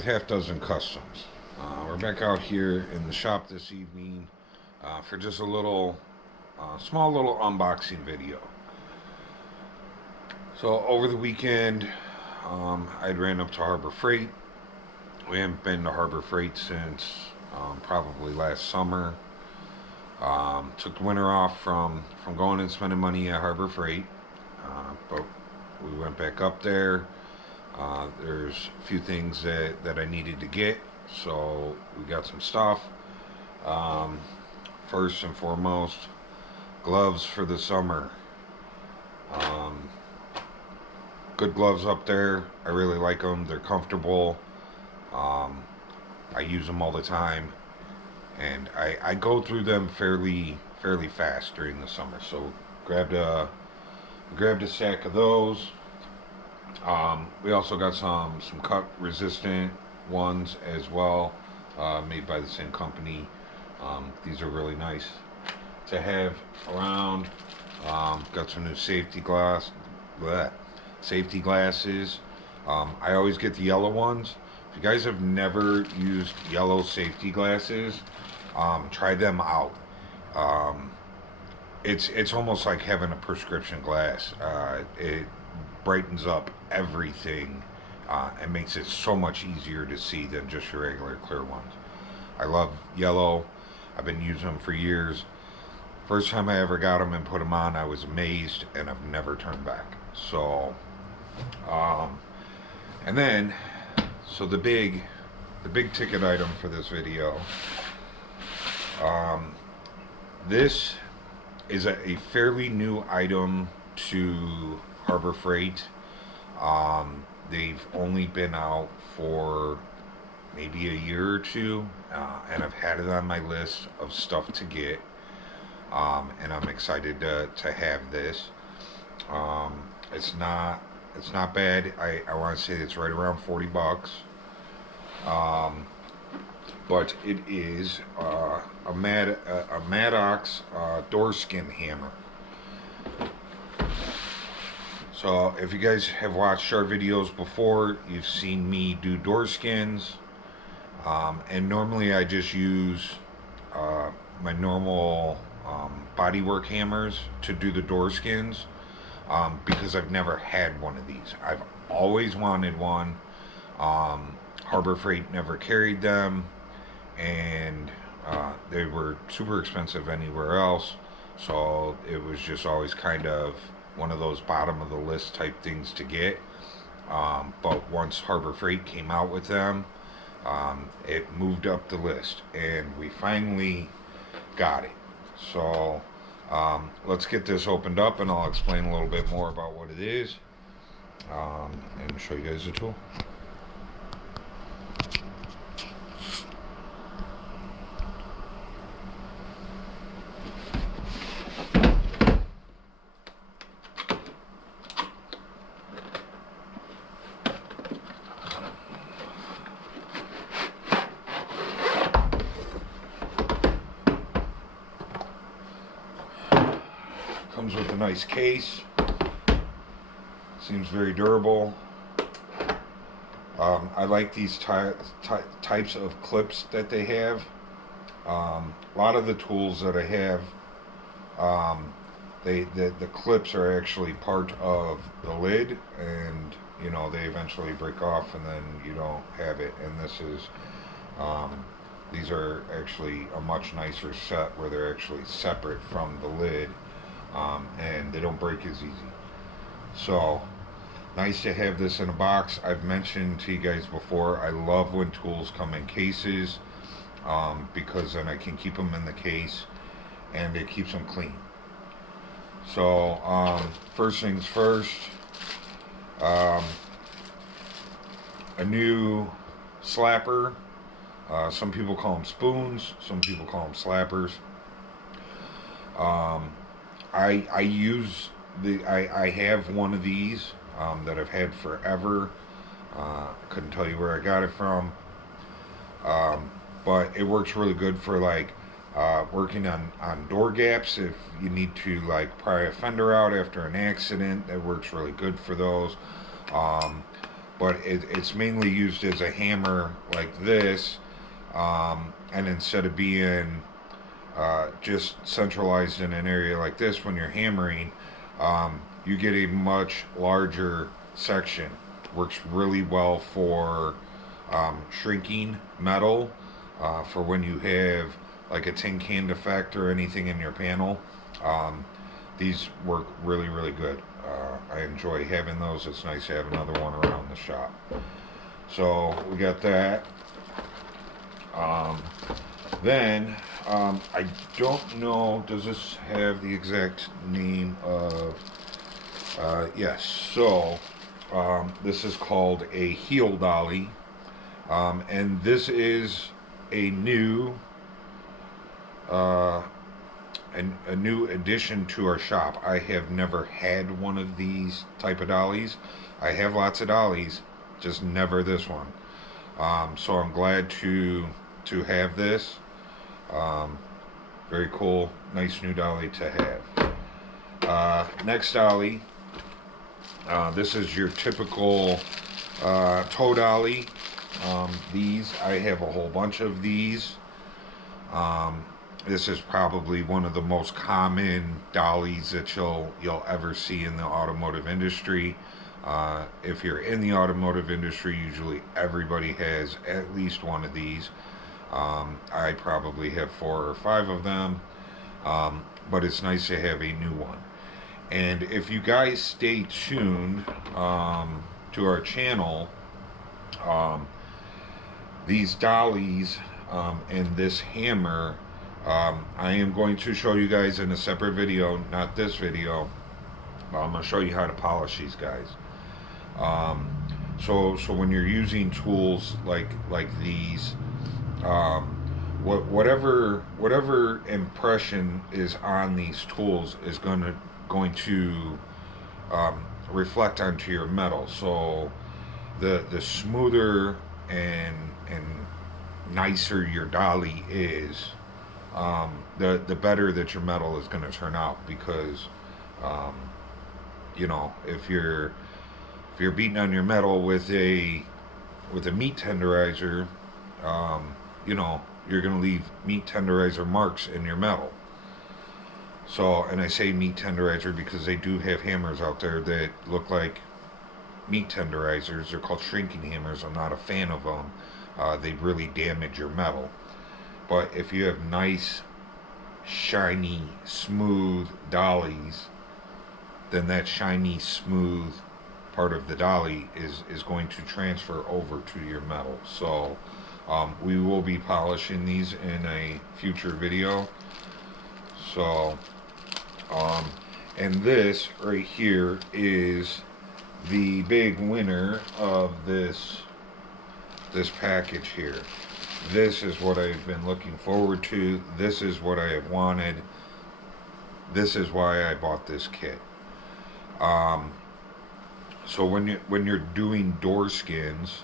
with Half Dozen Customs. We're back out here in the shop this evening for just a small little unboxing video. So over the weekend, I ran up to Harbor Freight. We haven't been to Harbor Freight since probably last summer. Took the winter off from going and spending money at Harbor Freight, but we went back up there. There's a few things that I needed to get, so we got some stuff. First and foremost, gloves for the summer. Good gloves up there. I really like them. They're comfortable. I use them all the time, and I go through them fairly fast during the summer. So grabbed a sack of those. We also got some cut resistant ones as well, made by the same company. These are really nice to have around. Got some new safety glasses. I always get the yellow ones. If you guys have never used yellow safety glasses, try them out. It's almost like having a prescription glass. It brightens up everything and makes it so much easier to see than just your regular clear ones. I love yellow. I've been using them for years. First time I ever got them and put them on, I was amazed, and I've never turned back. So and then the big ticket item for this video, this is a fairly new item to Harbor Freight. They've only been out for maybe a year or two, and I've had it on my list of stuff to get, and I'm excited to have this. It's not bad. I want to say it's right around $40, but it is a Maddox door skin hammer. So if you guys have watched our videos before, you've seen me do door skins, and normally I just use my normal bodywork hammers to do the door skins, because I've never had one of these. I've always wanted one. Harbor Freight never carried them, and they were super expensive anywhere else, so it was just always kind of one of those bottom of the list type things to get. But once Harbor Freight came out with them, it moved up the list, and we finally got it. So let's get this opened up, and I'll explain a little bit more about what it is, and show you guys the tool. Comes with a nice case. Seems very durable. I like these types of clips that they have. A lot of the tools that I have, the clips are actually part of the lid, and they eventually break off, and then you don't have it. And this is these are actually a much nicer set, where they're actually separate from the lid. And they don't break as easy. So nice to have this in a box. I've mentioned to you guys before, I love when tools come in cases, because then I can keep them in the case and it keeps them clean. So first things first, a new slapper. Some people call them spoons, some people call them slappers. I have one of these that I've had forever. Couldn't tell you where I got it from, but it works really good for like working on door gaps. If you need to like pry a fender out after an accident, that works really good for those. but it's mainly used as a hammer like this, and instead of being just centralized in an area like this when you're hammering, you get a much larger section. Works really well for shrinking metal, for when you have like a tin can defect or anything in your panel. These work really, really good. I enjoy having those. It's nice to have another one around the shop. So we got that. Then I don't know, does this have the exact name of, yes, so this is called a heel dolly, and this is a new a new addition to our shop. I have never had one of these type of dollies. I have lots of dollies, just never this one. So I'm glad to have this. Very cool, nice new dolly to have. Next dolly, this is your typical toe dolly. These, I have a whole bunch of these. This is probably one of the most common dollies that you'll ever see in the automotive industry. If you're in the automotive industry, usually everybody has at least one of these. I probably have 4 or 5 of them, but it's nice to have a new one. And if you guys stay tuned to our channel, these dollies and this hammer, I am going to show you guys in a separate video, not this video. I'm going to show you how to polish these guys. So when you're using tools like these, whatever impression is on these tools is going to reflect onto your metal. So the smoother and nicer your dolly is, the better that your metal is going to turn out, because you know, if you're beating on your metal with a meat tenderizer, you know, you're going to leave meat tenderizer marks in your metal. So, and I say meat tenderizer because they do have hammers out there that look like meat tenderizers. They're called shrinking hammers. I'm not a fan of them. They really damage your metal. But if you have nice, shiny, smooth dollies, then that shiny, smooth part of the dolly is going to transfer over to your metal. So we will be polishing these in a future video. So and this right here is the big winner of this package here. This is what I've been looking forward to. This is what I have wanted. This is why I bought this kit. So when you're doing door skins,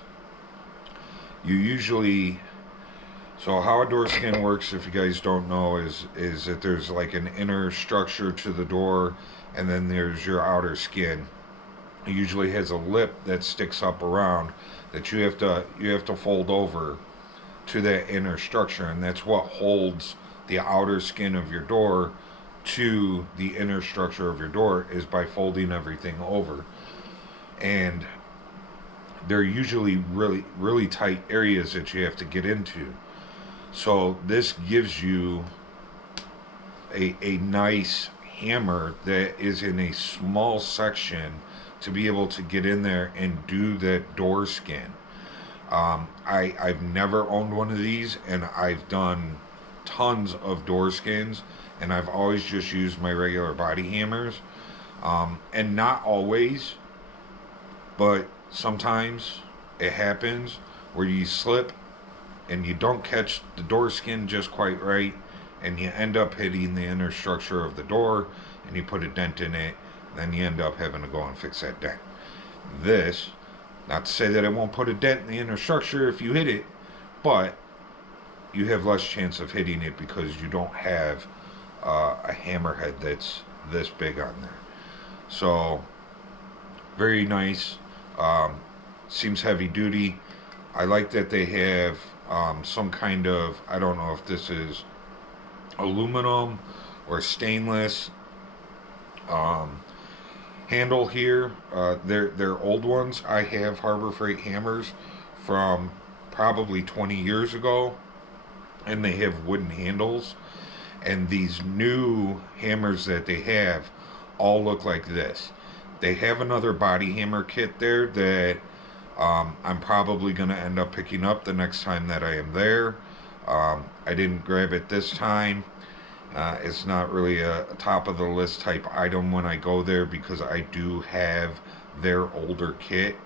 you usually, so how a door skin works, if you guys don't know, is that there's like an inner structure to the door, and then there's your outer skin. It usually has a lip that sticks up around that you have to fold over to that inner structure, and that's what holds the outer skin of your door to the inner structure of your door, is by folding everything over. And they're usually really tight areas that you have to get into. So this gives you a nice hammer that is in a small section to be able to get in there and do that door skin. I've never owned one of these, and I've done tons of door skins, and I've always just used my regular body hammers, and not always, but sometimes it happens where you slip and you don't catch the door skin just quite right, and you end up hitting the inner structure of the door, and you put a dent in it, then you end up having to go and fix that dent. This, not to say that it won't put a dent in the inner structure if you hit it, but you have less chance of hitting it because you don't have a hammerhead that's this big on there. So very nice. Seems heavy duty. I like that they have some kind of, I don't know if this is aluminum or stainless um, handle here. They're old ones. I have Harbor Freight hammers from probably 20 years ago, and they have wooden handles. And these new hammers that they have all look like this. They have another body hammer kit there that I'm probably going to end up picking up the next time that I am there. I didn't grab it this time. It's not really a top of the list type item when I go there because I do have their older kit.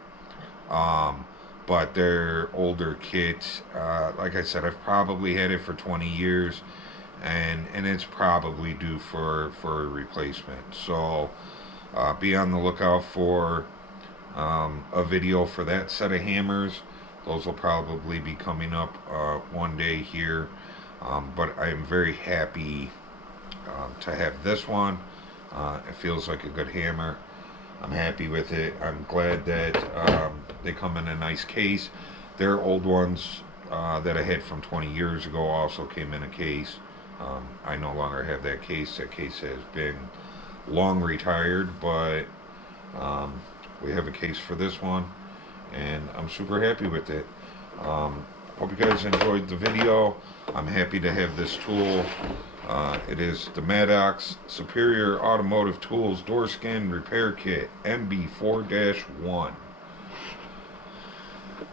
Um, but their older kit, like I said, I've probably had it for 20 years, and it's probably due for a replacement. So be on the lookout for a video for that set of hammers. Those will probably be coming up one day here. But I am very happy to have this one. It feels like a good hammer. I'm happy with it. I'm glad that they come in a nice case. Their old ones that I had from 20 years ago also came in a case. I no longer have that case. That case has been long retired, but um, we have a case for this one, and I'm super happy with it. Hope you guys enjoyed the video. I'm happy to have this tool. It is the Maddox Superior Automotive Tools Door Skin Repair Kit MB4-1.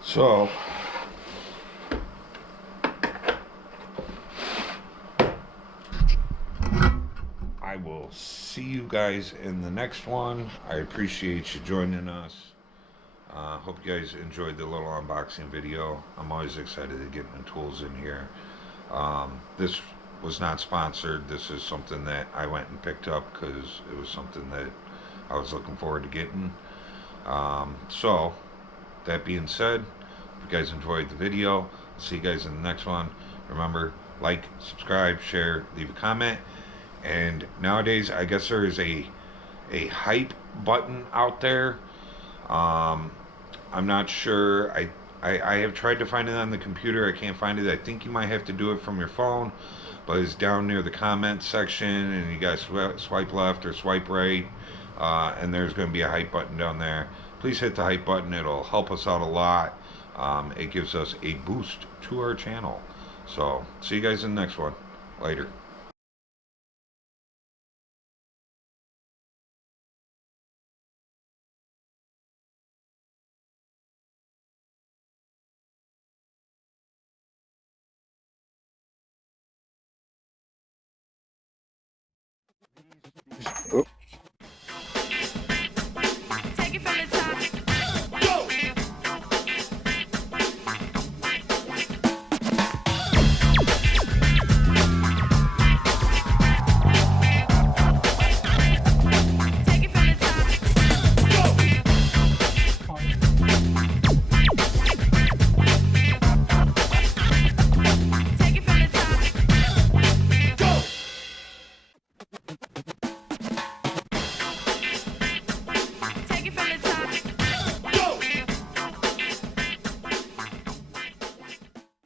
So, I will see you guys in the next one. I appreciate you joining us. Hope you guys enjoyed the little unboxing video. I'm always excited to get my tools in here. This was not sponsored. This is something that I went and picked up because it was something that I was looking forward to getting. So, that being said, if you guys enjoyed the video, I'll see you guys in the next one. Remember, like, subscribe, share, leave a comment. And nowadays, I guess there is a hype button out there. Um, I'm not sure. I have tried to find it on the computer. I can't find it. I think you might have to do it from your phone, but it's down near the comment section, and you guys swipe left or swipe right, and there's going to be a hype button down there. Please hit the hype button. It'll help us out a lot. It gives us a boost to our channel. So, see you guys in the next one. Later.